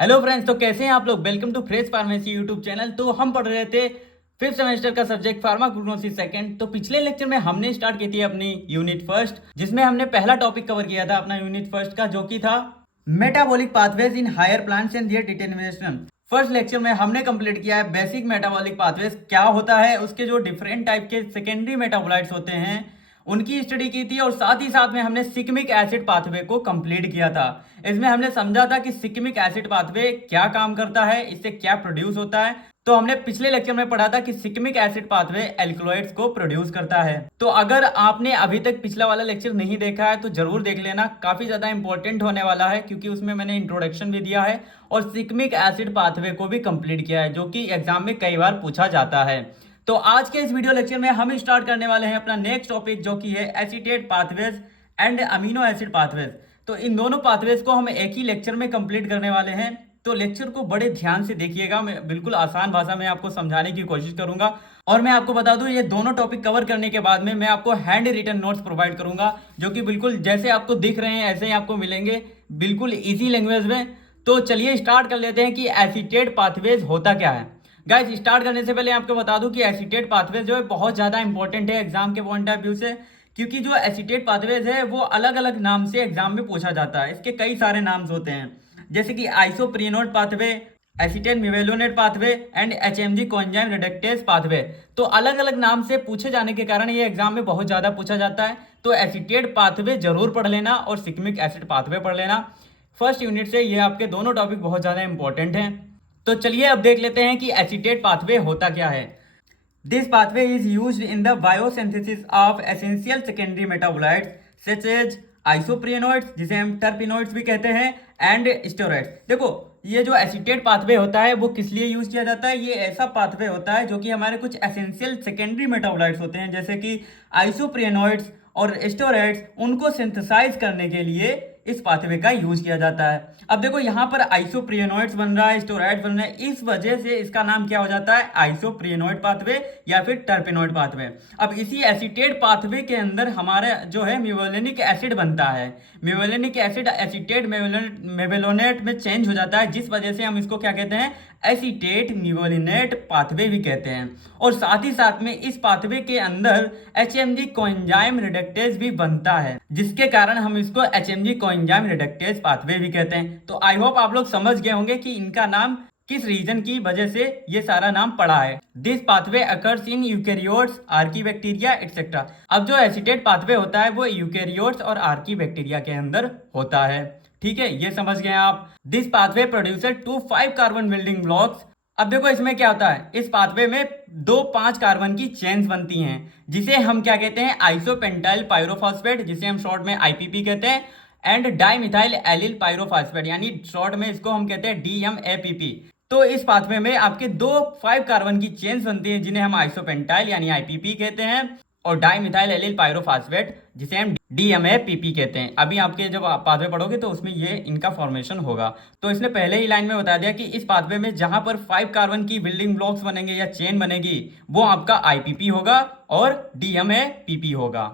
Hello friends, तो कैसे हैं आप लोग। Welcome to fresh pharmacy YouTube channel. तो हम पढ़ रहे थे फिफ्थ सेमेस्टर का सब्जेक्ट फार्माकोग्नोसिस सेकंड। तो पिछले लेक्चर में हमने स्टार्ट की थी अपनी यूनिट फर्स्ट, जिसमें हमने पहला टॉपिक कवर किया था अपना यूनिट फर्स्ट का, जो कि था metabolic pathways in higher plants and their determination. First lecture में हमने कंप्लीट किया है बेसिक मेटाबॉलिक पाथवेज क्या होता है, उसके जो डिफरेंट टाइप के सेकेंडरी मेटाबोलाइट्स होते हैं उनकी स्टडी की थी, और साथ ही साथ में हमने सिकमिक एसिड पाथवे को कंप्लीट किया था। इसमें हमने समझा था कि सिकमिक एसिड पाथवे क्या काम करता है, इससे क्या प्रोड्यूस होता है। तो हमने पिछले लेक्चर में पढ़ा था कि सिकमिक एसिड पाथवे एल्कलॉइड्स को प्रोड्यूस करता है। तो अगर आपने अभी तक पिछला वाला लेक्चर नहीं देखा है तो जरूर देख लेना, काफी ज्यादा इंपॉर्टेंट होने वाला है, क्योंकि उसमें मैंने इंट्रोडक्शन भी दिया है और सिकमिक एसिड पाथवे को भी कंप्लीट किया है, जो कि एग्जाम में कई बार पूछा जाता है। तो आज के इस वीडियो लेक्चर में हम स्टार्ट करने वाले हैं अपना नेक्स्ट टॉपिक, जो कि है acetate pathways and amino acid pathways. तो इन दोनों पाथवेज को हम एक ही लेक्चर में कंप्लीट करने वाले हैं। तो लेक्चर को बड़े ध्यान से देखिएगा, मैं बिल्कुल आसान भाषा में आपको समझाने की कोशिश करूंगा। और मैं आपको बता दूं, ये दोनों टॉपिक कवर करने के बाद में मैं आपको हैंड रिटन नोट्स प्रोवाइड करूंगा, जो कि बिल्कुल जैसे आपको दिख रहे हैं ऐसे ही आपको मिलेंगे, बिल्कुल ईजी लैंग्वेज में। तो चलिए स्टार्ट कर लेते हैं कि एसीटेट पाथवेज होता क्या है। गाइस, स्टार्ट करने से पहले आपको बता दूं कि एसीटेट पाथवेज जो है बहुत ज़्यादा इंपॉर्टेंट है एग्जाम के पॉइंट ऑफ व्यू से, क्योंकि जो एसीटेट पाथवेज है वो अलग अलग नाम से एग्जाम में पूछा जाता है। इसके कई सारे नाम्स होते हैं, जैसे कि isoprenoid pathway, acetate mevalonate pathway and HMG coenzyme reductase pathway. तो अलग अलग नाम से पूछे जाने के कारण ये एग्जाम में बहुत ज़्यादा पूछा जाता है। तो एसीटेट पाथवे जरूर पढ़ लेना और सिकमिक एसिड पाथवे पढ़ लेना। फर्स्ट यूनिट से ये आपके दोनों टॉपिक बहुत ज़्यादा इंपॉर्टेंट हैं। तो चलिए अब देख लेते हैं कि एसीटेट पाथवे होता क्या है। This pathway is used in the biosynthesis of essential secondary metabolites such as isoprenoids, जिसे हम टर्पिनोइड्स भी कहते हैं, एंड स्टेरॉइड्स। देखो, ये जो एसीटेट पाथवे होता है वो किस लिए यूज किया जाता है। ये ऐसा पाथवे होता है जो कि हमारे कुछ एसेंशियल सेकेंडरी मेटाबोलाइट्स होते हैं, जैसे कि आइसोप्रियनोइड्स और स्टेरॉइड्स, उनको सिंथेसाइज करने के लिए इस पाथवे का यूज किया जाता है। अब देखो, यहाँ पर आइसोप्रियनोइड्स बन रहा है, स्टेरॉइड्स बन रहे हैं, इस वजह से इसका नाम क्या हो जाता है, आइसोप्रियनोइड पाथवे या फिर टर्पिनोइड पाथवे। अब इसी एसीटेट पाथवे के अंदर हमारे जो है म्यूवेलिनिक एसिड बनता है। म्यूवेलिनिक एसिड एसीटेट मेवेलोनेट में चेंज हो जाता है, जिस वजह से हम इसको क्या कहते हैं, एसीटेट म्यूवेलिनेट पाथवे भी कहते हैं। और साथ ही साथ में इस पाथवे के अंदर एचएमजी कोएंजाइम रिडक्टेज भी बनता है, जिसके कारण हम इसको एचएमजी कोएंजाइम रिडक्टेज पाथवे भी कहते हैं। तो आई होप आप लोग समझ गए होंगे कि इनका नाम किस रीजन की वजह से ये सारा नाम पड़ा है। This pathway occurs in eukaryotes, Archie bacteria etcetera. अब जो एसीटेट पाथवे होता है वो यूकेरियोट्स और आर्की बैक्टीरिया के अंदर होता है। ठीक है, ये समझ गए आप। This pathway producer 2 5 carbon building blocks. अब देखो, इसमें क्या होता है, इस पाथवे में 2 5 कार्बन की चेन्स बनती हैं, जिसे हम क्या कहते हैं, आइसोपेंटाइल पायरोफॉस्फेट, जिसे हम शॉर्ट में आईपीपी कहते हैं, एंड डाइमिथाइल एलिल पायरोफॉस्फेट, यानी शॉर्ट में इसको हम कहते हैं डीएमएपीपी। तो इस पाथवे में आपके 2 5 कार्बन की चेन्स बनती हैं, जिन्हें हम आइसोपेंटाइल यानी आईपीपी कहते हैं, और डाइमिथाइल एलिल पायरोफॉस्फेट, जिसे हम डीएमएपीपी कहते हैं। अभी आपके जब आप पाथवे पढ़ोगे तो उसमें ये इनका फॉर्मेशन होगा। तो इसने पहले ही लाइन में बता दिया कि इस पाथवे में जहां पर 5 कार्बन की बिल्डिंग ब्लॉक्स बनेंगे या चेन बनेगी, वो आपका आईपीपी होगा और डीएमएपीपी होगा।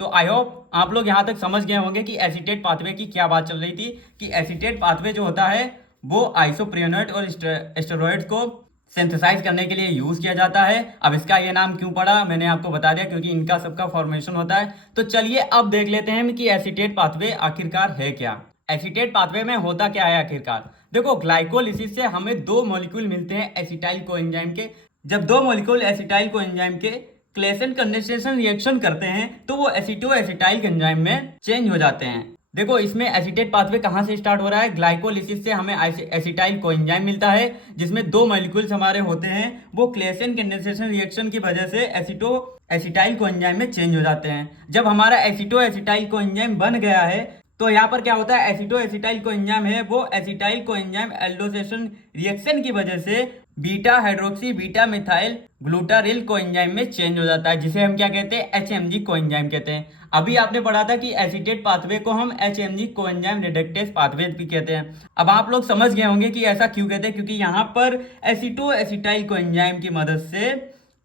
तो आई होप आप लोग यहां तक समझ गए होंगे कि एसीटेट पाथवे की क्या बात चल रही थी, कि एसीटेट पाथवे जो होता है वो आइसोप्रियोनेट और स्टेरॉइड्स को सिंथेसाइज करने के लिए यूज किया जाता है। अब इसका ये नाम क्यों पड़ा मैंने आपको बता दिया, क्योंकि इनका सबका फॉर्मेशन होता है। तो चलिए अब देख लेते हैं कि एसीटेट पाथवे आखिरकार है क्या। एसीटेट पाथवे में होता क्या है आखिरकार। देखो, ग्लाइकोलिसिस से हमें 2 मॉलिक्यूल मिलते हैं एसिटाइल कोएंजाइम के। जब 2 मॉलिक्यूल एसिटाइल कोएंजाइम के क्लेसन कंडेंसेशन रिएक्शन करते हैं तो वो एसिटो एसिटाइल एंजाइम में चेंज हो जाते हैं। देखो, इसमें एसीटेट पाथवे कहाँ से स्टार्ट हो रहा है, ग्लाइकोलिसिस से हमें एसिटाइल कोएंजाइम मिलता है, जिसमें 2 मॉलिक्यूल्स हमारे होते हैं, वो क्लेसन कंडेंसेशन रिएक्शन की वजह से एसिटो एसिटाइल कोएंजाइम में चेंज हो जाते हैं। जब हमारा एसिटो एसिटाइल कोएंजाइम बन गया है तो यहाँ पर क्या होता है, एसिटो एसिटाइल कोएंजाइम है वो एसिटाइल कोएंजाइम एल्डोसेशन रिएक्शन की वजह से beta hydroxy beta methyl glutaryl coenzyme में चेंज हो जाता है, जिसे हम क्या कहते हैं, एचएमजी कोएंजाइम कहते हैं। अभी आपने पढ़ा था कि एसीटेट पाथवे को हम एचएमजी कोएंजाइम रिडक्टेज पाथवे भी कहते हैं। अब आप लोग समझ गए होंगे कि ऐसा क्यों कहते हैं, क्योंकि यहाँ पर एसिटो एसिटाइल कोएंजाइम की मदद से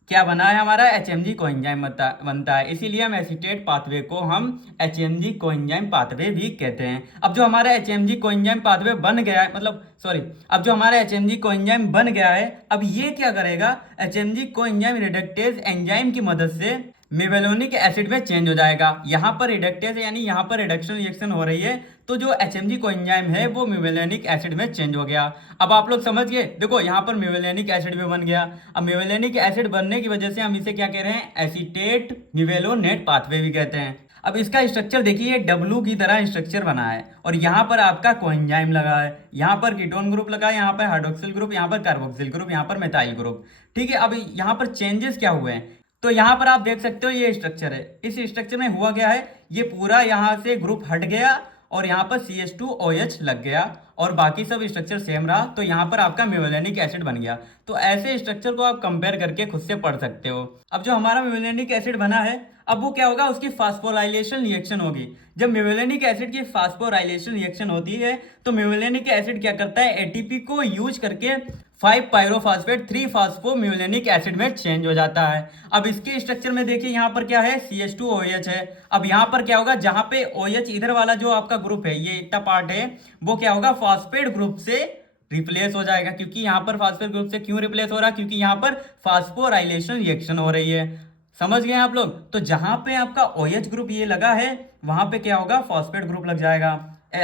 क्या बना है हमारा HMG कोएंजाइम बनता है, इसीलिए हम एसीटेट पाथवे को हम HMG कोएंजाइम पाथवे भी कहते हैं। अब जो हमारा HMG कोएंजाइम पाथवे बन गया है, मतलब सॉरी, अब जो हमारा HMG कोएंजाइम बन गया है, अब ये क्या करेगा, HMG कोएंजाइम रिडक्टेज एंजाइम की मदद से मेवेलोनिक एसिड में चेंज हो जाएगा। यहाँ पर रिडक्टेज यानी यहाँ पर रिडक्शन रिएक्शन हो रही है, तो जो HMG कोएंजाइम है वो मेवेलोनिक एसिड में चेंज हो गया। अब आप लोग समझ गए, देखो यहाँ पर मेवेलोनिक एसिड भी बन गया। अब मेवेलोनिक एसिड बनने की वजह से हम इसे क्या कह रहे हैं, एसीटेट मेवेलोनेट पाथवे भी कहते हैं। अब इसका स्ट्रक्चर देखिए, डब्लू की तरह स्ट्रक्चर बना है और यहाँ पर आपका कोएंजाइम लगा है, यहाँ पर कीटोन ग्रुप लगा है, यहाँ पर हाइड्रोक्सिल ग्रुप, यहाँ पर कार्बोक्सिल ग्रुप, यहाँ पर मेथाइल ग्रुप। ठीक है, अब यहाँ पर चेंजेस क्या हुए हैं, तो यहाँ पर आप देख सकते हो ये स्ट्रक्चर है। इस स्ट्रक्चर में हुआ क्या है, ये पूरा यहाँ से ग्रुप हट गया और यहाँ पर CH2OH लग गया और बाकी सब स्ट्रक्चर सेम रहा, तो यहाँ पर आपका मेवेलोनिक एसिड बन गया। तो ऐसे स्ट्रक्चर को आप कंपेयर करके खुद से पढ़ सकते हो। अब जो हमारा मेवेलोनिक एसिड बना है, अब वो क्या होगा, उसकी फास्फोराइलेशन रिएक्शन होगी। जब मेवेलोनिक एसिड की फास्फोराइलेशन रिएक्शन होती है तो मेवेलोनिक एसिड क्या करता है, एटीपी को यूज करके 5 पायरोफॉस्फेट 3 फास्फोम्यूलेनिक एसिड में चेंज हो जाता है। अब इसके स्ट्रक्चर में देखिए, यहाँ पर क्या है, CH2OH है। अब यहाँ पर क्या होगा, जहां पे OH इधर वाला जो आपका ग्रुप है, ये इतना पार्ट है, वो क्या होगा, फॉस्फेट ग्रुप से रिप्लेस हो जाएगा। क्योंकि यहाँ पर फॉस्फेट ग्रुप से क्यों रिप्लेस हो रहा है, क्योंकि यहाँ पर फास्फोराइलेशन रिएक्शन हो रही है। समझ गए आप लोग, तो जहां पे आपका OH ग्रुप ये लगा है, वहां पे क्या होगा, फॉस्फेट ग्रुप लग जाएगा,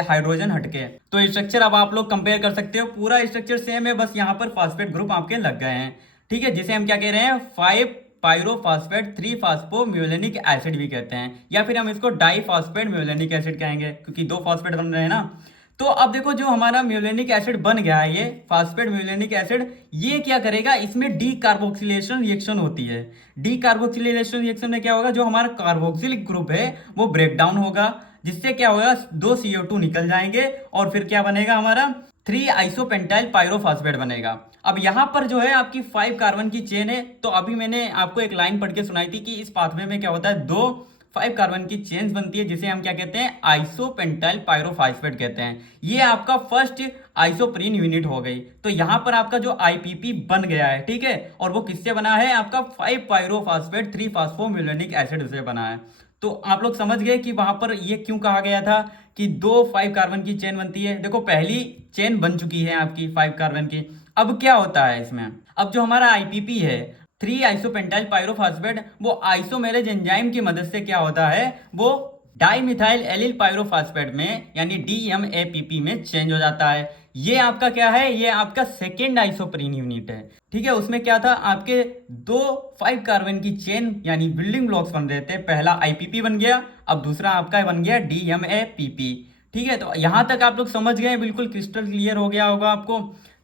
हाइड्रोजन हटके। तो स्ट्रक्चर अब आप लोग कंपेयर कर सकते हो, पूरा स्ट्रक्चर सेम है, बस यहाँ पर फॉस्फेट ग्रुप आपके लग गए हैं। ठीक है, जिसे हम क्या कह रहे हैं, 5 पायरोफॉस्फेट 3 फास्फोम्यूलेनिक एसिड भी कहते हैं, या फिर हम इसको डाइफॉस्फेट म्यूलेनिक एसिड कहेंगे, क्योंकि 2 फॉस्फेट बन रहे हैं ना। तो अब देखो, जो हमारा म्यूलेनिक एसिड बन गया है, ये फास्फेट म्यूलेनिक एसिड, ये क्या करेगा, इसमें डी कार्बोक्सिलेशन रिएक्शन होती है। डी कार्बोक्सिलेशन रिएक्शन में क्या होगा, जो हमारा कार्बोक्सिलिक ग्रुप है वो ब्रेक डाउन होगा, जिससे क्या होगा, 2 CO2 निकल जाएंगे और फिर क्या बनेगा, हमारा 3 आइसोपेंटाइल पायरोफॉस्फेट बनेगा। अब यहाँ पर जो है आपकी 5 कार्बन की चेन है, तो अभी मैंने आपको एक लाइन पढ़ के सुनाई थी कि इस पाथवे में क्या होता है, 2 5 कार्बन की चेन्स बनती है, जिसे हम क्या कहते हैं, आइसोपेंटाइल पायरोफॉस्फेट कहते हैं। ये आपका फर्स्ट आइसोप्रीन यूनिट हो गई। तो यहाँ पर आपका जो IPP बन गया है, ठीक है, और वो किससे बना है, आपका 5 पायरोफॉस्फेट 3 फास्फोम्यूलेनिक एसिड से बना है। तो आप लोग समझ गए कि वहां पर ये क्यों कहा गया था कि 2 5 कार्बन की चेन बनती है। देखो, पहली चेन बन चुकी है आपकी 5 कार्बन की। अब क्या होता है इसमें, अब जो हमारा IPP है, 3 आइसोपेंटाइल पायरोफॉस्फेट, वो आइसोमेरेज एंजाइम की मदद से क्या होता है, वो डाइमिथाइल एलिल पायरोफॉस्फेट में यानी DMAPP में चेंज हो जाता है। ये आपका क्या है, ये आपका सेकेंड आइसोप्रीन यूनिट है। ठीक है, उसमें क्या था, आपके 2 5 कार्बन की चेन यानी बिल्डिंग ब्लॉक्स बन रहे थे। पहला IPP बन गया, अब दूसरा आपका बन गया DMAPP। ठीक है, तो यहां तक आप लोग समझ गए, बिल्कुल क्रिस्टल क्लियर हो गया होगा आपको।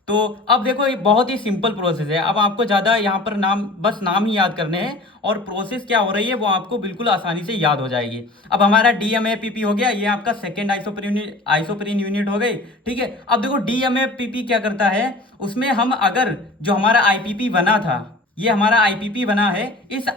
तो अब देखो, ये बहुत ही सिंपल प्रोसेस है। अब आपको ज़्यादा यहाँ पर बस नाम ही याद करने हैं और प्रोसेस क्या हो रही है वो आपको बिल्कुल आसानी से याद हो जाएगी। अब हमारा DMAPP हो गया, ये आपका सेकेंड आइसोप्रीन यूनिट हो गई। ठीक है, अब देखो DMAPP क्या करता है, उसमें हम अगर जो हमारा IPP बना था, ये हमारा IPP बना है, इस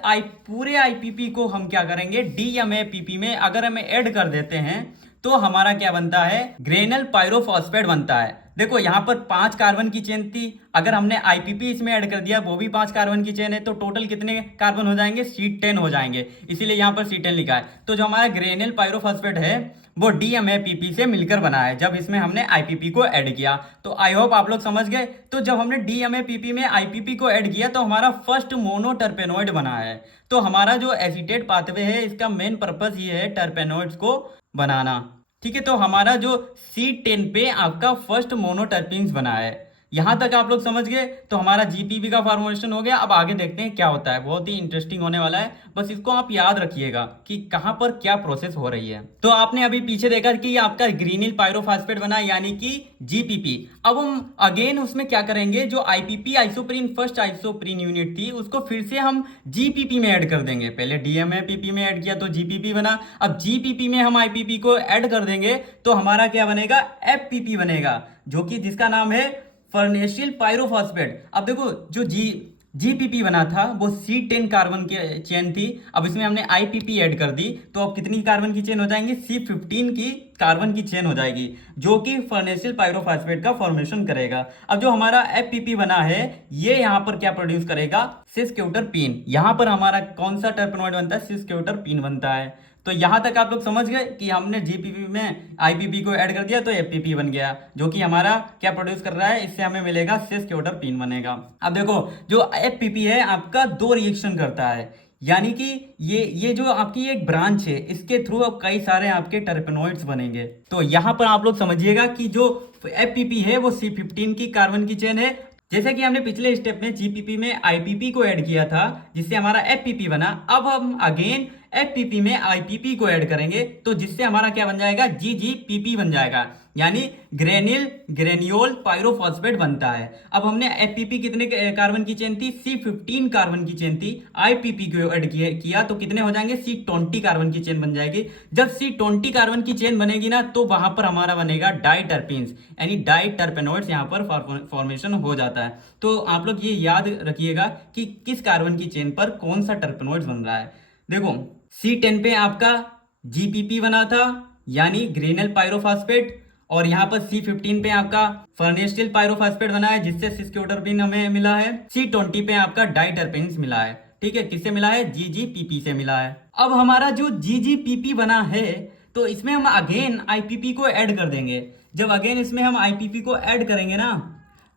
पूरे IPP को हम क्या करेंगे, DMAPP में अगर हम ऐड कर देते हैं तो हमारा क्या बनता है, ग्रेनल पायरोफॉस्फेट बनता है। देखो, यहाँ पर 5 कार्बन की चेन थी, अगर हमने IPP इसमें ऐड कर दिया, वो भी 5 कार्बन की चेन है, तो टोटल कितने कार्बन हो जाएंगे, C10 हो जाएंगे, इसीलिए यहाँ पर C10 लिखा है। तो जो हमारा ग्रेनल पायरोफॉस्फेट है वो DMAPP से मिलकर बना है, जब इसमें हमने IPP को ऐड किया। तो आई होप आप लोग समझ गए। तो जब हमने DMAPP में IPP को ऐड किया तो हमारा फर्स्ट मोनोटर्पेनोइड बना है। तो हमारा जो एसीटेट पाथवे है, इसका मेन पर्पस ये है टर्पेनोइड्स को बनाना। ठीक है, तो हमारा जो C10 पे आपका फर्स्ट मोनोटर्पीन्स बना है। यहां तक आप लोग समझ गए, तो हमारा GPP का फॉर्मुलेशन हो गया। अब आगे देखते हैं क्या होता है, बहुत ही इंटरेस्टिंग होने वाला है। बस इसको आप याद रखिएगा कि कहां पर क्या प्रोसेस हो रही है। तो आपने अभी पीछे देखा कि आपका ग्रीनिल पायरोफॉस्फेट बना, यानी कि GPP। अब हम अगेन उसमें क्या करेंगे, जो IPP isoprene first isoprene unit थी, उसको फिर से हम GPP में ऐड कर देंगे। पहले DMAPP में ऐड किया तो GPP बना, अब GPP में हम IPP को ऐड कर देंगे तो हमारा क्या बनेगा, FPP बनेगा, जो कि जिसका नाम है फर्नेशियल पायरोफॉस्फेट। अब देखो, जो जीपीपी बना था वो C10 कार्बन की चेन थी। अब इसमें हमने IPP ऐड कर दी तो अब कितनी कार्बन की चेन हो जाएंगी, C15 की कार्बन की चेन हो जाएगी, जो कि फर्नेसिल पायरोफॉस्फेट का फॉर्मेशन करेगा। अब जो हमारा FPP बना है ये यहाँ पर क्या प्रोड्यूस करेगा, सिस क्यूटरपीन। यहाँ पर हमारा कौन सा टर्पेनॉइड बनता है, सिस क्यूटरपीन बनता है। तो यहां तक आप लोग समझ गए कि हमने जीपीपी में आईपीपी को ऐड कर दिया तो एफपीपी बन गया, जो कि हमारा क्या प्रोड्यूस कर रहा है, इससे हमें मिलेगा सिस क्यूटरपीन बनेगा। अब देखो जो एफपीपी है आपका दो रिएक्शन करता है, यानी कि ये जो आपकी एक ब्रांच है इसके थ्रू अब कई सारे आपके टर्पेनॉइड्स बनेंगे। तो यहां पर आप लोग समझिएगा कि जो एफपीपी है वो C15 की कार्बन की चेन है। जैसे कि हमने पिछले स्टेप में जीपीपी में आईपीपी को ऐड किया था जिससे हमारा एफपीपी बना, अब हम अगेन एफपीपी में आईपीपी को ऐड करेंगे तो जिससे हमारा क्या बन जाएगा, जीजीपीपी बन जाएगा, यानी ग्रेन्योल पायरोफॉस्फेट बनता है। अब हमने एफपीपी कितने कार्बन की चेन थी, C15 कार्बन की चेन थी, आईपीपी को ऐड किया तो कितने हो जाएंगे, C20 कार्बन की चेन बन जाएगी। जब C20 कार्बन की चेन बनेगी ना तो वहां पर हमारा बनेगा डाइटर्पीन्स, यानी डाइटर्पेनॉइड्स यहाँ पर फॉर्मेशन हो जाता है। तो आप लोग ये याद रखिएगा कि किस कार्बन की चेन पर कौन सा टर्पेनॉइड्स बन रहा है। देखो C10 पे आपका जीपीपी बना था यानी ग्रेनल पायरोफॉस्फेट, और यहाँ पर C15 पे आपका फर्नेस्टिल पायरोफॉस्फेट बना है जिससे सिस्क्योटरपीन हमें मिला है। C20 पे आपका डाइटरपेन्स मिला है। ठीक है, किससे मिला है, जीजीपीपी से मिला है। अब हमारा जो जीजीपीपी बना है तो इसमें हम अगेन आईपीपी को ऐड कर देंगे। जब अगेन इसमें हम आईपीपी को ऐड करेंगे ना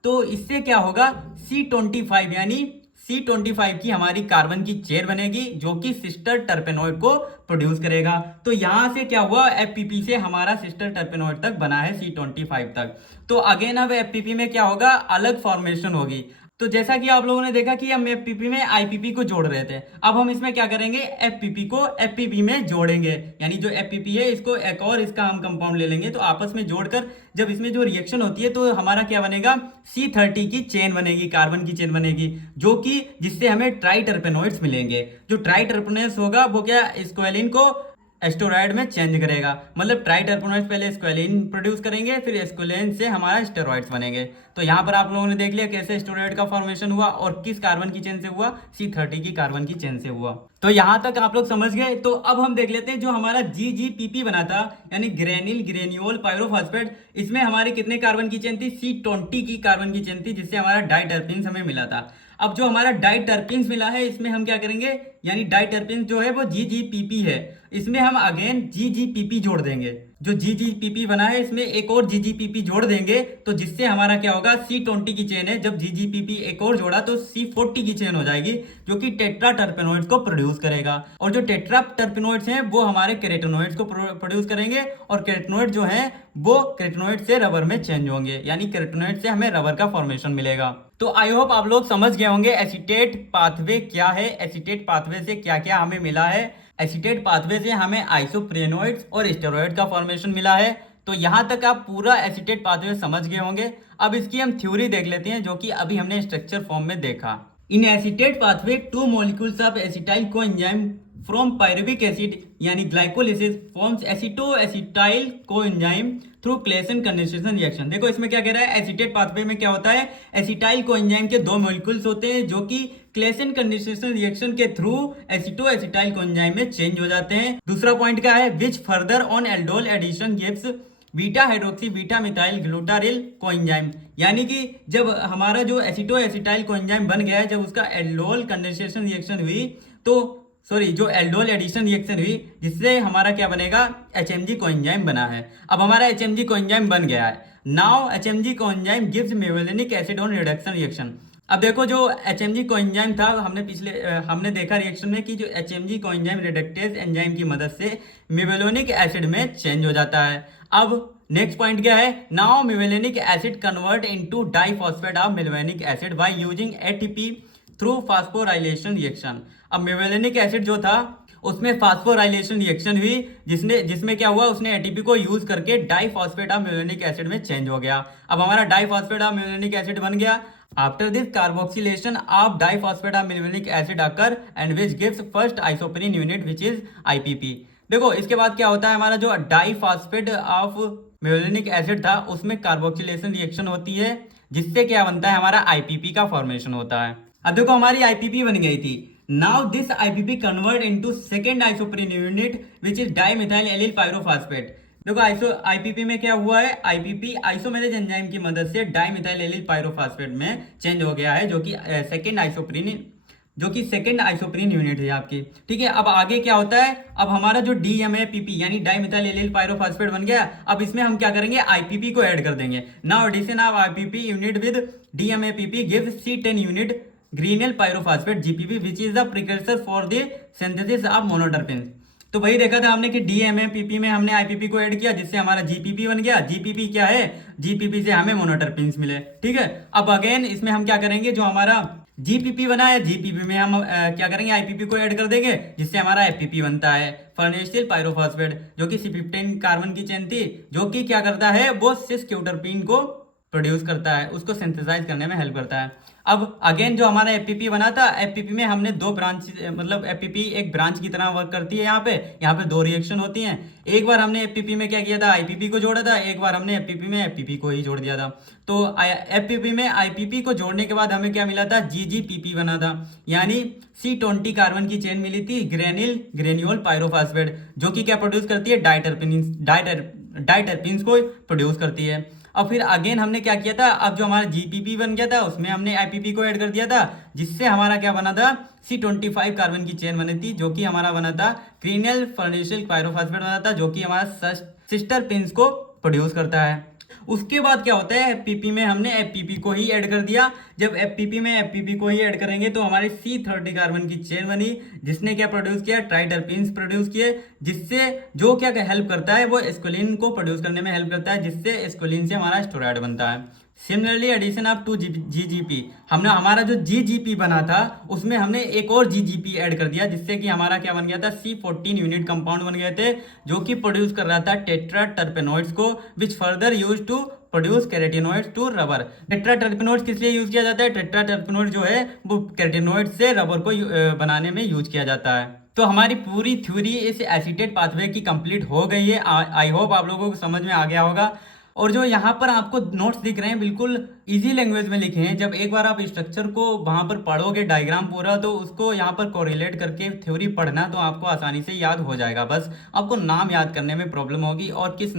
तो इससे क्या होगा, C25 यानी C25 की हमारी कार्बन की चेन बनेगी जो कि सिस्टर टर्पेनॉइड को प्रोड्यूस करेगा। तो यहां से क्या हुआ, एफपीपी से हमारा सिस्टर टर्पेनॉइड तक बना है C25 तक। तो अगेन अब एफपीपी में क्या होगा, अलग फॉर्मेशन होगी। तो जैसा कि आप लोगों ने देखा कि हम एफपीपी में आईपीपी को जोड़ रहे थे, अब हम इसमें क्या करेंगे, एफपीपी को एफपीपी में जोड़ेंगे, यानी जो एफपीपी है इसको एक और इसका हम कंपाउंड ले लेंगे तो आपस में जोड़कर जब इसमें जो रिएक्शन होती है तो हमारा क्या बनेगा, C30 की चेन बनेगी, कार्बन की चेन बनेगी, जो कि जिससे हमें ट्राई टर्पेनॉइड्स मिलेंगे। जो ट्राई टर्पेनॉइड्स होगा वो क्या, स्क्वेलिन को एस्टेरॉयड में चेंज करेगा, मतलब ट्राई टर्पेनॉइड्स पहले स्क्वेलिन प्रोड्यूस करेंगे फिर स्क्वेलिन से हमारा स्टेरॉइड्स बनेंगे। तो यहाँ पर आप लोगों ने देख लिया कैसे स्टेरॉइड का फॉर्मेशन हुआ और किस कार्बन की चेन से हुआ, C30 की कार्बन की चेन से हुआ। तो यहाँ तक आप लोग समझ गए। तो अब हम देख लेते हैं जो हमारा जीजीपीपी बना था यानी ग्रेन्योल पायरोफॉस्फेट, इसमें हमारी कितने कार्बन की चेन थी, C20 की कार्बन की चेन थी जिससे हमारा डाइटर्पीन्स हमें मिला था। अब जो हमारा डाइटर्पीन्स मिला है इसमें हम क्या करेंगे, यानी डाइटर्पीन्स जो है वो जीजीपीपी है, इसमें हम अगेन जीजीपीपी जोड़ देंगे। जो जीजीपीपी बना है इसमें एक और जीजीपीपी जोड़ देंगे तो जिससे हमारा क्या होगा, C20 की चेन है, जब जीजीपीपी एक और जोड़ा तो C40 की चेन हो जाएगी जो कि टेट्रा टर्पेनॉइड्स को प्रोड्यूस करेगा। और जो टेट्रा टर्पेनॉइड्स हैं वो हमारे केराटिनॉइड्स को प्रोड्यूस करेंगे और केराटिनॉइड जो है वो केराटिनॉइड से रबर में चेंज होंगे, यानी केराटिनॉइड से हमें रबर का फॉर्मेशन मिलेगा। तो आई होप आप लोग समझ गए होंगे एसीटेट पाथवे क्या है, एसीटेट पाथवे से क्या क्या हमें मिला है। एसीटेट पाथवे से हमें आइसोप्रेनोइड्स और स्टेरॉइड का फॉर्मेशन मिला है। तो यहाँ तक आप पूरा एसीटेट पाथवे समझ गए होंगे। अब इसकी हम थ्योरी देख लेते हैं जो कि अभी हमने स्ट्रक्चर फॉर्म में देखा। In acetate pathway two molecules of acetyl coenzyme from pyruvic acid यानी glycolysis forms acetoacetyl coenzyme through Claisen condensation reaction. देखो इसमें क्या कह रहा है, एसीटेट पाथवे में क्या होता है, एसिटाइल कोएंजाइम के दो मॉलिक्यूल्स होते हैं जो कि क्लेसन कंडेंसेशन रिएक्शन के थ्रू एसिटोएसिटाइल कोएंजाइम में चेंज हो जाते हैं। दूसरा पॉइंट क्या है, which further on aldol addition gives beta hydroxy beta methyl glutaryl coenzyme, यानी कि जब हमारा जो एसिटोएसिटाइल कोएंजाइम बन गया है, जब उसका एल्डोल कंडेंसेशन रिएक्शन हुई तो जो एल्डोल एडिशन रिएक्शन हुई जिससे हमारा क्या बनेगा, HMG कोएंजाइम बना है। अब हमारा HMG कोएंजाइम बन गया है। Now HMG coenzyme gives mevalonic acid on reduction reaction. अब देखो जो HMG कोएंजाइम था हमने देखा रिएक्शन में कि जो HMG कोएंजाइम रिडक्टेज एंजाइम की मदद से मेवेलिनिक एसिड में चेंज हो जाता है। अब नेक्स्ट पॉइंट क्या है, now mevalonic acid convert into diphosphate of mevalonic acid by using ATP through phosphorylation reaction. अब मेवेलिनिक एसिड जो था उसमें फास्फोराइलेशन रिएक्शन हुई जिसमें क्या हुआ, उसने एटीपी को यूज करके डाइफॉस्फेट ऑफ मेवेलिनिक एसिड में चेंज हो गया। अब हमारा डाइफॉस्फेट ऑफ मेवेलिनिक एसिड बन गया। After this carboxylation of diphosphate of mevalonic acid occur and which gives first isoprene unit which is IPP। देखो इसके बाद क्या होता है, हमारा जो डाइफॉस्फेट ऑफ मेवेलिनिक एसिड था उसमें कार्बोक्सिलेशन रिएक्शन होती है जिससे क्या बनता है, हमारा IPP का फॉर्मेशन होता है। अब देखो हमारी आईपीपी बन गई थी। Now this IPP convert into second isoprene unit which is dimethyl allyl pyrophosphate. देखो आइसो आईपीपी में क्या हुआ है, आईपीपी आइसोमेरेज एंजाइम की मदद से डाइमिथाइल एलिल पायरोफॉस्फेट में चेंज हो गया है, जो कि सेकेंड आइसोप्रीन यूनिट है आपकी। ठीक है, अब आगे क्या होता है, अब हमारा जो डीएमएपीपी यानी डाइमिथाइल एलिल पायरोफॉस्फेट बन गया। अब इसमें हम क्या करेंगे, आईपीपी को ऐड कर देंगे। Now addition of IPP unit with DMAPP gives C10 unit geranyl pyrophosphate GPP which is the precursor for the synthesis of monoterpene. तो वही देखा था हमने कि डीएमएपीपी में हमने आईपीपी को ऐड किया जिससे हमारा जीपीपी बन गया। जीपीपी क्या है, जीपीपी से हमें मोनोटर्पिन्स मिले। ठीक है, अब अगेन इसमें हम क्या करेंगे, जो हमारा जीपीपी बना है जीपीपी में हम क्या करेंगे, आईपीपी को ऐड कर देंगे जिससे हमारा एफपीपी बनता है, फर्नेशियल पायरोफॉस्फेट, जो कि C15 कार्बन की चेन थी, जो कि क्या करता है, वो सिस क्यूटरपीन को प्रोड्यूस करता है, उसको सिंथेसाइज करने में हेल्प करता है। अब अगेन जो हमारा एफपीपी बना था, एफपीपी में हमने दो ब्रांच, मतलब एफपीपी एक ब्रांच की तरह वर्क करती है। यहाँ पे दो रिएक्शन होती हैं। एक बार हमने एफपीपी में क्या किया था, आईपीपी को जोड़ा था, एक बार हमने एफपीपी में एफपीपी को ही जोड़ दिया था। तो एफपीपी में आईपीपी को जोड़ने के बाद हमें क्या मिला था, जीजीपीपी बना था, यानी C20 कार्बन की चेन मिली थी, ग्रेन्यूल पायरोफॉस्फेट, जो कि क्या प्रोड्यूस करती है, डाइटरपिन्स को प्रोड्यूस करती है। और फिर अगेन हमने क्या किया था, अब जो हमारा जीपीपी बन गया था उसमें हमने आईपीपी को ऐड कर दिया था, जिससे हमारा क्या बना था, C25 कार्बन की चेन बनी थी, जो कि हमारा बना था क्रीनियल फर्नेशियल पायरोफॉस्फेट बना था, जो कि हमारा सिस्टर पिन्स को प्रोड्यूस करता है। उसके बाद क्या होता है, एफपीपी में हमने एफपीपी को ही ऐड कर दिया। जब एफपीपी में एफपीपी को ही ऐड करेंगे तो हमारे C30 कार्बन की चेन बनी, जिसने क्या प्रोड्यूस किया, ट्राइटरपीन्स प्रोड्यूस किए, जिससे जो क्या हेल्प करता है, वो एस्कोलिन को प्रोड्यूस करने में हेल्प करता है, जिससे एस्कोलिन से हमारा स्टेरॉइड बनता है। सिमिलरली एडिशन ऑफ 2 जीजीपी, हमने हमारा जो जीजीपी बना था उसमें हमने एक और जीजीपी ऐड कर दिया, जिससे कि हमारा क्या बन गया था, C14 यूनिट कंपाउंड बन गए थे, जो कि प्रोड्यूस कर रहा था टेट्रा टर्पेनोइड्स को, which further use to produce carotenoids to rubber. Tetra terpenoids किस लिए यूज किया जाता है, टेट्रा टर्पेनोइड जो है वो कैरेटिनोइड से रबर को बनाने में यूज किया जाता है। तो हमारी पूरी थ्योरी इस एसीटेट पाथवे की कंप्लीट हो गई है। आई होप आप लोगों को समझ में आ गया होगा। और जो यहाँ पर आपको नोट्स दिख रहे हैं बिल्कुल इजी लैंग्वेज में लिखे हैं। जब एक बार आप स्ट्रक्चर को वहाँ पर पढ़ोगे, डायग्राम पूरा, तो उसको यहाँ पर कोरिलेट करके थ्योरी पढ़ना तो आपको आसानी से याद हो जाएगा। बस आपको नाम याद करने में प्रॉब्लम होगी, और किस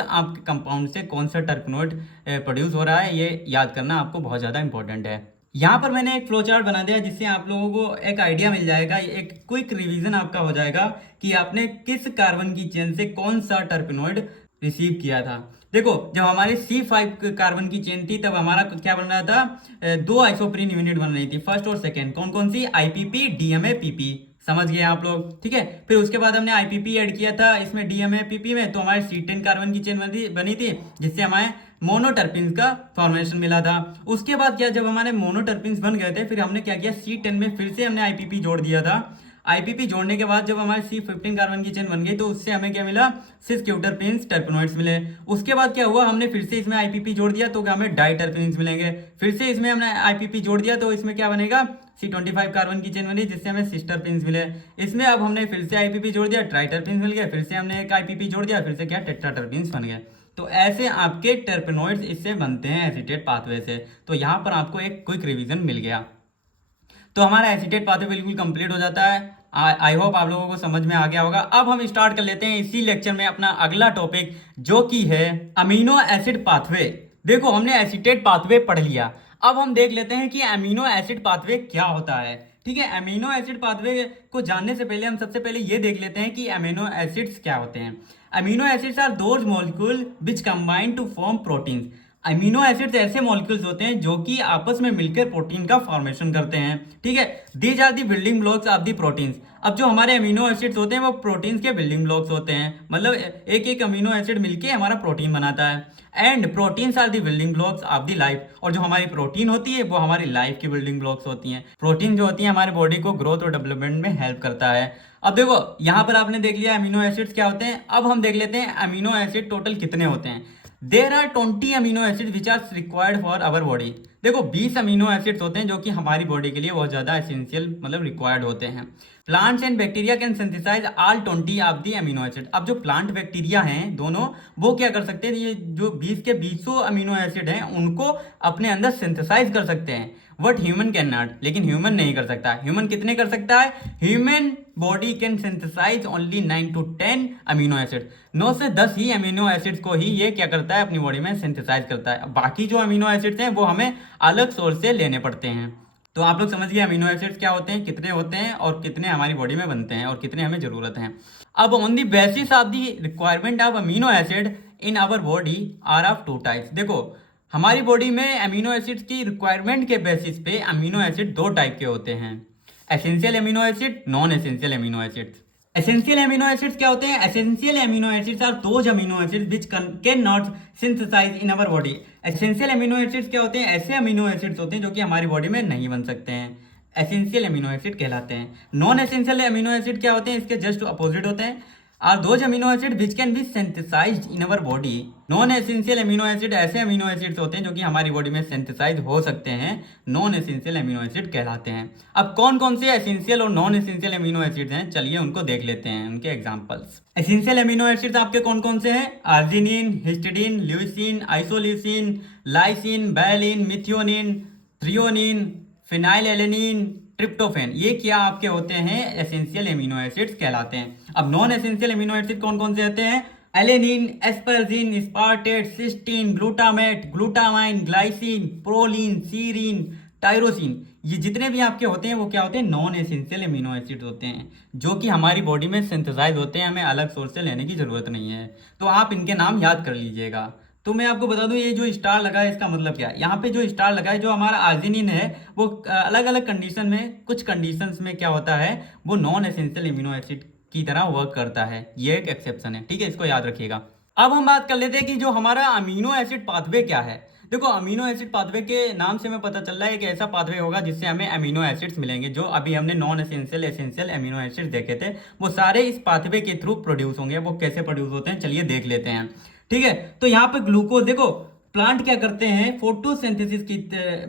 आपके कंपाउंड से कौन सा टर्पेनोइड प्रोड्यूस हो रहा है, ये याद करना आपको बहुत ज़्यादा इंपॉर्टेंट है। यहाँ पर मैंने एक फ्लो चार्ट बना दिया, जिससे आप लोगों को एक आइडिया मिल जाएगा, एक क्विक रिवीजन आपका हो जाएगा कि आपने किस कार्बन की चेन से कौन सा टर्पेनोइड रिसीव किया था। देखो, जब हमारे C5 कार्बन की चेन थी तब हमारा क्या बन रहा था, दो आइसोप्रीन यूनिट बन रही थी, फर्स्ट और सेकेंड। कौन कौन सी, आईपीपी, डीएमएपीपी, समझ गए आप लोग। ठीक है, फिर उसके बाद हमने आईपीपी ऐड किया था इसमें डीएमएपीपी में, तो हमारे C10 कार्बन की चेन बनी थी, जिससे हमारे मोनोटर्पिन्स का फॉर्मेशन मिला था। उसके बाद क्या, जब हमारे मोनोटर्पिन्स बन गए थे, फिर हमने क्या किया, C10 में फिर से हमने आईपीपी जोड़ दिया था। आईपीपी जोड़ने के बाद जब हमारे C15 कार्बन की चेन बन गई, तो उससे हमें क्या मिला, सिस क्यूटरपीन्स टर्पेनोइड्स मिले। उसके बाद क्या हुआ, हमने फिर से इसमें आईपीपी जोड़ दिया, तो हमें डाइटरपेन्स मिलेंगे। फिर से इसमें हमने आईपीपी जोड़ दिया, तो इसमें क्या बनेगा, C25 कार्बन की चेन बनी, जिससे हमें सिस्टर पिन्स मिले। इसमें अब हमने फिर से आईपीपी जोड़ दिया, ट्राइटरपिन्स मिल गए, फिर से हमने एक आईपीपी जोड़ दिया, फिर से क्या, टेट्राटर्पिन्स बन गए। तो ऐसे आपके टर्पेनोइड्स इससे बनते हैं, एसीटेट पाथवे से। तो यहाँ पर आपको एक क्विक रिवीजन मिल गया। तो हमारा एसीटेट पाथवे बिल्कुल कंप्लीट हो जाता है। आई होप आप लोगों को समझ में आ गया होगा। अब हम स्टार्ट कर लेते हैं इसी लेक्चर में अपना अगला टॉपिक, जो कि है अमीनो एसिड पाथवे। देखो, हमने एसीटेट पाथवे पढ़ लिया, अब हम देख लेते हैं कि अमीनो एसिड पाथवे क्या होता है। ठीक है, अमीनो एसिड पाथवे को जानने से पहले हम सबसे पहले ये देख लेते हैं कि अमीनो एसिड्स क्या होते हैं। Amino acids are those molecule which combine to form proteins. Amino acids ऐसे मॉलिक्यूल्स होते हैं जो कि आपस में मिलकर प्रोटीन का फॉर्मेशन करते हैं। ठीक है, these are the building blocks of the proteins. अब जो हमारे अमीनो एसिड्स होते हैं वो प्रोटीन्स के बिल्डिंग ब्लॉक्स होते हैं, मतलब एक एक अमीनो एसिड मिलके हमारा प्रोटीन बनाता है। And proteins are the building blocks of the life. और जो हमारी प्रोटीन होती है वो हमारी लाइफ की बिल्डिंग ब्लॉक्स होती हैं। प्रोटीन जो होती है हमारे बॉडी को ग्रोथ और डेवलपमेंट में हेल्प करता है। अब देखो, यहाँ पर आपने देख लिया अमीनो एसिड्स क्या होते हैं। अब हम देख लेते हैं अमीनो एसिड टोटल कितने होते हैं। There are 20 amino acid which are required for our body. देखो 20 अमीनो एसिड्स होते हैं जो कि हमारी बॉडी के लिए बहुत ज़्यादा एसेंशियल मतलब रिक्वायर्ड होते हैं। Plants and bacteria can synthesise all 20 of the amino acid. अब जो प्लांट बैक्टीरिया हैं दोनों, वो क्या कर सकते हैं, ये जो 20 के 20 अमीनो एसिड हैं उनको अपने अंदर सिंथेसाइज कर सकते हैं। वट ह्यूमन कैन नॉट, लेकिन ह्यूमन नहीं कर सकता। ह्यूमन कितने कर सकता है? Human body can synthesise only 9 to 10 amino acid. 9 से 10 ही अमीनो एसिड्स को ही ये क्या करता है, अपनी बॉडी में सिंथेसाइज करता है। बाकी जो अमीनो एसिड्स हैं वो हमें अलग सोर्स से लेने पड़ते हैं। तो आप लोग समझ गए अमीनो एसिड्स क्या होते हैं, कितने होते हैं और कितने हमारी बॉडी में बनते हैं और कितने हमें जरूरत है। अब on the basis of the requirement of amino acid in our body are of 2 types. देखो हमारी बॉडी में अमीनो एसिड्स की रिक्वायरमेंट के बेसिस पे अमीनो एसिड 2 टाइप के होते हैं, essential amino acid, non essential amino acids. Essential amino acids क्या होते हैं? Essential amino acids are those amino acids which can not synthesise in our body. Essential amino acids क्या होते हैं? ऐसे अमीनो एसिड्स होते हैं जो कि हमारी बॉडी में नहीं बन सकते हैं, एसेंशियल अमीनो एसिड कहलाते हैं। नॉन एसेंशियल अमीनो एसिड क्या होते हैं? इसके जस्ट अपोजिट होते हैं, are those amino acid which can be synthesised in our body. Non essential amino acid ऐसे अमीनो एसिड्स होते हैं जो कि हमारी बॉडी में सिंथेसाइज हो सकते हैं, नॉन एसेंशियल अमीनो एसिड कहलाते हैं। अब कौन कौन से एसेंशियल और नॉन एसेंशियल अमीनो एसिड्स हैं, चलिए उनको देख लेते हैं, उनके एग्जांपल्स। एसेंशियल अमीनो एसिड्स आपके कौन कौन से हैं? Arginine, histidine, leucine, isoleucine, lysine, baleen, methionine, threonine, phenylalanine, tryptophan, ये क्या आपके होते हैं? एसेंशियल अमीनो एसिड्स कहलाते हैं। अब नॉन एसेंशियल अमीनो एसिड कौन कौन से होते हैं? Alanine, asparagine, aspartate, cysteine, glutamate, glutamine, glycine, proline, serine, tyrosine, ये जितने भी आपके होते हैं वो क्या होते हैं? नॉन एसेंशियल अमीनो एसिड होते हैं जो कि हमारी बॉडी में सिंथेसाइज होते हैं, हमें अलग सोर्स से लेने की जरूरत नहीं है। तो आप इनके नाम याद कर लीजिएगा। तो मैं आपको बता दूं ये जो स्टार लगा है इसका मतलब क्या है। यहाँ पे जो स्टार लगा है, जो हमारा आर्जिनिन है, वो अलग अलग कंडीशन में, कुछ कंडीशंस में क्या होता है, वो नॉन एसेंशियल अमीनो एसिड की तरह वर्क करता है। ये एक एक्सेप्शन है, ठीक है, इसको याद रखिएगा। अब हम बात कर लेते हैं कि जो हमारा अमीनो एसिड पाथवे क्या है। देखो अमीनो एसिड पाथवे के नाम से हमें पता चल रहा है कि ऐसा पाथवे होगा जिससे हमें अमीनो एसिड्स मिलेंगे। जो अभी हमने non essential essential amino acids देखे थे, वो सारे इस पाथवे के थ्रू प्रोड्यूस होंगे। वो कैसे प्रोड्यूस होते हैं चलिए देख लेते हैं, ठीक है। तो यहाँ पे ग्लूकोज, देखो प्लांट क्या करते हैं, फोटोसिंथेसिस की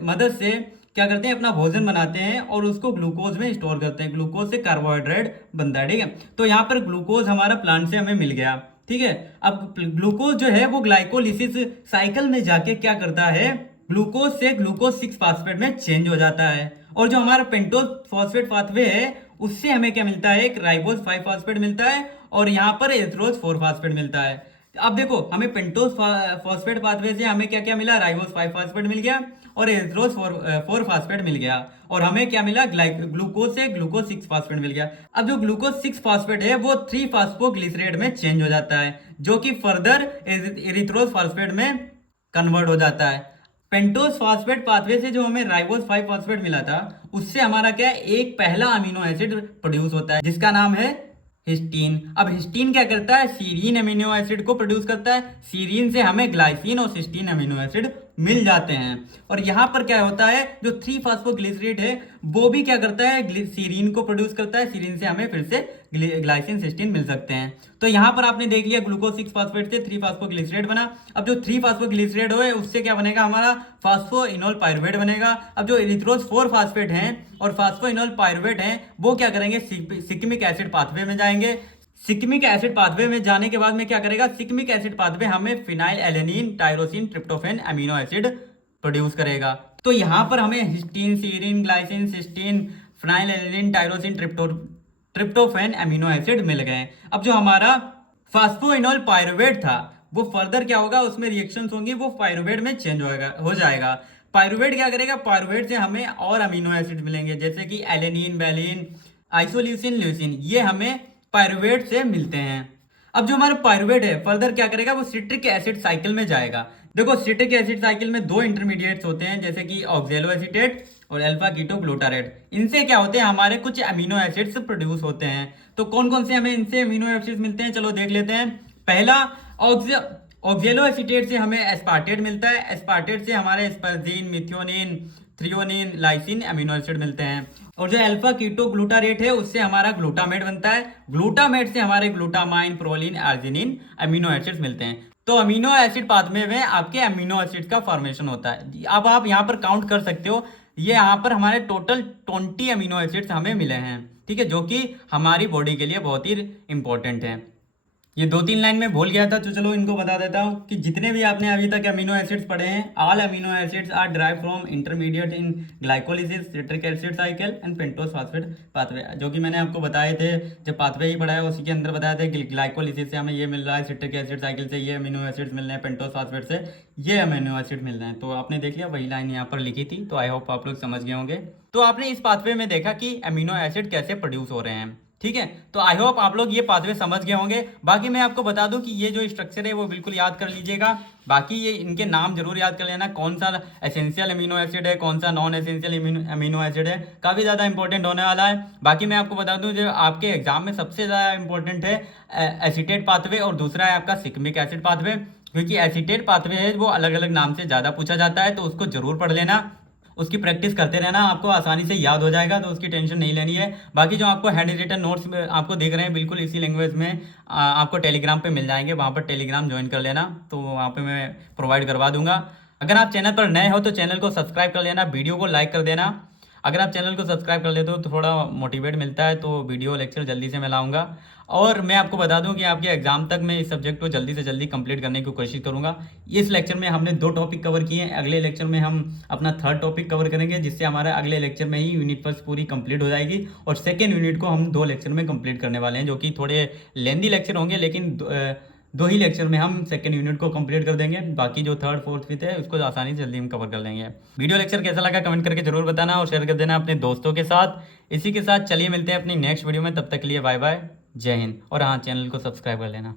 मदद से क्या करते हैं, अपना भोजन बनाते हैं और उसको ग्लूकोज में स्टोर करते हैं। ग्लूकोज से कार्बोहाइड्रेट बनता है, ठीक है। तो यहाँ पर ग्लूकोज हमारा प्लांट से हमें मिल गया, ठीक है। अब ग्लूकोज जो है वो ग्लाइकोलिसिस साइकिल में जाके क्या करता है, ग्लूकोज से ग्लूकोज 6 फास्फेट में चेंज हो जाता है। और जो हमारा पेंटोज फॉस्फेट पाथवे है उससे हमें क्या मिलता है, एक राइबोज 5 फास्फेट मिलता है और यहाँ पर एथेरोज 4 फास्फेट मिलता है। अब देखो हमें पेंटोज फॉस्फेट पाथवे से हमें क्या क्या मिला, राइबोज 5 फास्फेट मिल गया और एथेरोज 4 फास्फेट मिल गया। और हमें क्या मिला, ग्लूकोज से ग्लूकोज 6 फास्फेट मिल गया। अब जो ग्लूकोज 6 फास्फेट है वो 3 फास्फोग्लिसरेट में चेंज हो जाता है, जो कि फर्दर एरिथ्रोज फास्फेट में कन्वर्ट हो जाता है। पेंटोज फास्फेट पाथवे से जो हमें राइबोज 5 फास्फेट मिला था, उससे हमारा क्या है, एक पहला अमीनो एसिड प्रोड्यूस होता है जिसका नाम है हिस्टीन। अब हिस्टीन क्या करता है, सीरीन अमीनो एसिड को प्रोड्यूस करता है। सीरीन से हमें ग्लाइसिन और सिस्टीन अमीनो एसिड मिल जाते हैं। और यहाँ पर क्या होता है, जो 3 फास्फोग्लिसरेट है वो भी क्या करता है, सीरीन को प्रोड्यूस करता है। सीरीन से हमें फिर से ग्लाइसिन सिस्टीन मिल सकते हैं। तो यहाँ पर आपने देख लिया ग्लूकोज 6 फास्फेट से 3 फास्फोग्लिसरेट बना। अब जो 3 फास्फोग्लिसरेट हो उससे क्या बनेगा, हमारा फास्फोइनोल पायरुवेट बनेगा। अब जो एरिथ्रोज 4 फास्फेट हैं और फास्फोइनोल पायरुवेट हैं वो क्या करेंगे, सिक्मिक एसिड पाथवे में जाएंगे। सिक्मिक एसिड पाथवे में जाने के बाद में क्या करेगा, सिक्मिक एसिड पाथवे हमें phenylalanine, tyrosine, tryptophan amino acid produce करेगा। तो यहाँ पर हमें histidine, serine, glycine, cysteine, phenylalanine, tyrosine, tryptophan amino acid मिल गए। अब जो हमारा फास्फोइनोल पायरुवेट था वो फर्दर क्या होगा, उसमें रिएक्शंस होंगी, वो पायरुवेट में चेंज हो जाएगा। पायरुवेट क्या करेगा, पायरुवेट से हमें और अमीनो एसिड मिलेंगे जैसे कि एलेनिन, बैलिन, आइसोल्यूसिन, ल्यूसिन, ये हमें पायरुवेट से मिलते हैं। अब जो हमारा पायरुवेट है फर्दर क्या करेगा, वो सिट्रिक एसिड साइकिल में जाएगा। देखो सिट्रिक एसिड साइकिल में 2 इंटरमीडिएट्स होते हैं जैसे कि ऑक्जेलो एसीटेट और अल्फा कीटो ग्लूटारेट। इनसे क्या होते हैं, हमारे कुछ अमीनो एसिड्स प्रोड्यूस होते हैं। तो कौन कौन से हमें इनसे अमीनो एसिड्स मिलते हैं, चलो देख लेते हैं। पहला ऑक्जेलो एसीटेट से हमें एस्पार्टेट मिलता है। एस्पार्टेट से हमारे asparagine, methionine, threonine, lysine amino acid मिलते हैं। और जो अल्फा कीटो ग्लूटारेट है उससे हमारा ग्लूटामेट बनता है। ग्लूटामेट से हमारे glutamine, proline, arginine amino acids मिलते हैं। तो अमीनो एसिड पाथवे में आपके अमीनो एसिड का फॉर्मेशन होता है। अब आप यहाँ पर काउंट कर सकते हो, ये यहाँ पर हमारे टोटल 20 अमीनो एसिड्स हमें मिले हैं, ठीक है, जो कि हमारी बॉडी के लिए बहुत ही इंपॉर्टेंट है। ये 2-3 लाइन में भूल गया था, तो चलो इनको बता देता हूँ कि जितने भी आपने अभी तक अमीनो एसिड्स पढ़े हैं, all amino acids are derived from intermediate in glycolysis, citric acid cycle and pentose phosphate pathway, जो कि मैंने आपको बताए थे जब पाथवे ही पढ़ाया उसी के अंदर बताया था कि ग्लाइकोलिसिस से हमें ये मिल रहा है, सिट्रिक एसिड साइकिल से ये अमीनो एसिड्स मिल रहे हैं, पेंटोस फास्फेट से ये अमीनो एसिड मिल रहे हैं। तो आपने देख लिया, वही लाइन यहाँ पर लिखी थी, तो आई होप आप लोग समझ गए होंगे। तो आपने इस पाथवे में देखा कि अमीनो एसिड कैसे प्रोड्यूस हो रहे हैं, ठीक है। तो आई होप आप लोग ये पाथवे समझ गए होंगे। बाकी मैं आपको बता दूं कि ये जो स्ट्रक्चर है वो बिल्कुल याद कर लीजिएगा। बाकी ये इनके नाम जरूर याद कर लेना, कौन सा एसेंशियल अमीनो एसिड है, कौन सा नॉन एसेंशियल अमीनो एसिड है, काफ़ी ज़्यादा इंपॉर्टेंट होने वाला है। बाकी मैं आपको बता दूं जो आपके एग्जाम में सबसे ज़्यादा इंपॉर्टेंट है एसीटेट पाथवे, और दूसरा है आपका सिकमिक एसिड पाथवे, क्योंकि एसीटेट पाथवे है वो अलग अलग नाम से ज़्यादा पूछा जाता है, तो उसको जरूर पढ़ लेना, उसकी प्रैक्टिस करते रहना, आपको आसानी से याद हो जाएगा, तो उसकी टेंशन नहीं लेनी है। बाकी जो आपको हैंड रिटन नोट्स आपको दिख रहे हैं बिल्कुल इसी लैंग्वेज में आपको टेलीग्राम पे मिल जाएंगे, वहाँ पर टेलीग्राम ज्वाइन कर लेना, तो वहाँ पे मैं प्रोवाइड करवा दूंगा। अगर आप चैनल पर नए हो तो चैनल को सब्सक्राइब कर लेना, वीडियो को लाइक कर देना। अगर आप चैनल को सब्सक्राइब कर लेते हो तो थोड़ा मोटिवेट मिलता है, तो वीडियो लेक्चर जल्दी से मैं लाऊंगा। और मैं आपको बता दूं कि आपके एग्जाम तक मैं इस सब्जेक्ट को जल्दी से जल्दी कंप्लीट करने की कोशिश करूंगा। इस लेक्चर में हमने 2 टॉपिक कवर किए हैं, अगले लेक्चर में हम अपना 3rd टॉपिक कवर करेंगे, जिससे हमारा अगले लेक्चर में ही यूनिट फर्स्ट पूरी कंप्लीट हो जाएगी, और सेकेंड यूनिट को हम 2 लेक्चर में कंप्लीट करने वाले हैं, जो कि थोड़े लेंदी लेक्चर होंगे, लेकिन 2 ही लेक्चर में हम सेकंड यूनिट को कंप्लीट कर देंगे। बाकी जो 3rd 4th 5th है उसको आसानी से जल्दी हम कवर कर लेंगे। वीडियो लेक्चर कैसा लगा कमेंट करके जरूर बताना, और शेयर कर देना अपने दोस्तों के साथ। इसी के साथ चलिए मिलते हैं अपनी नेक्स्ट वीडियो में, तब तक के लिए बाय बाय, जय हिंद। और हाँ, चैनल को सब्सक्राइब कर लेना।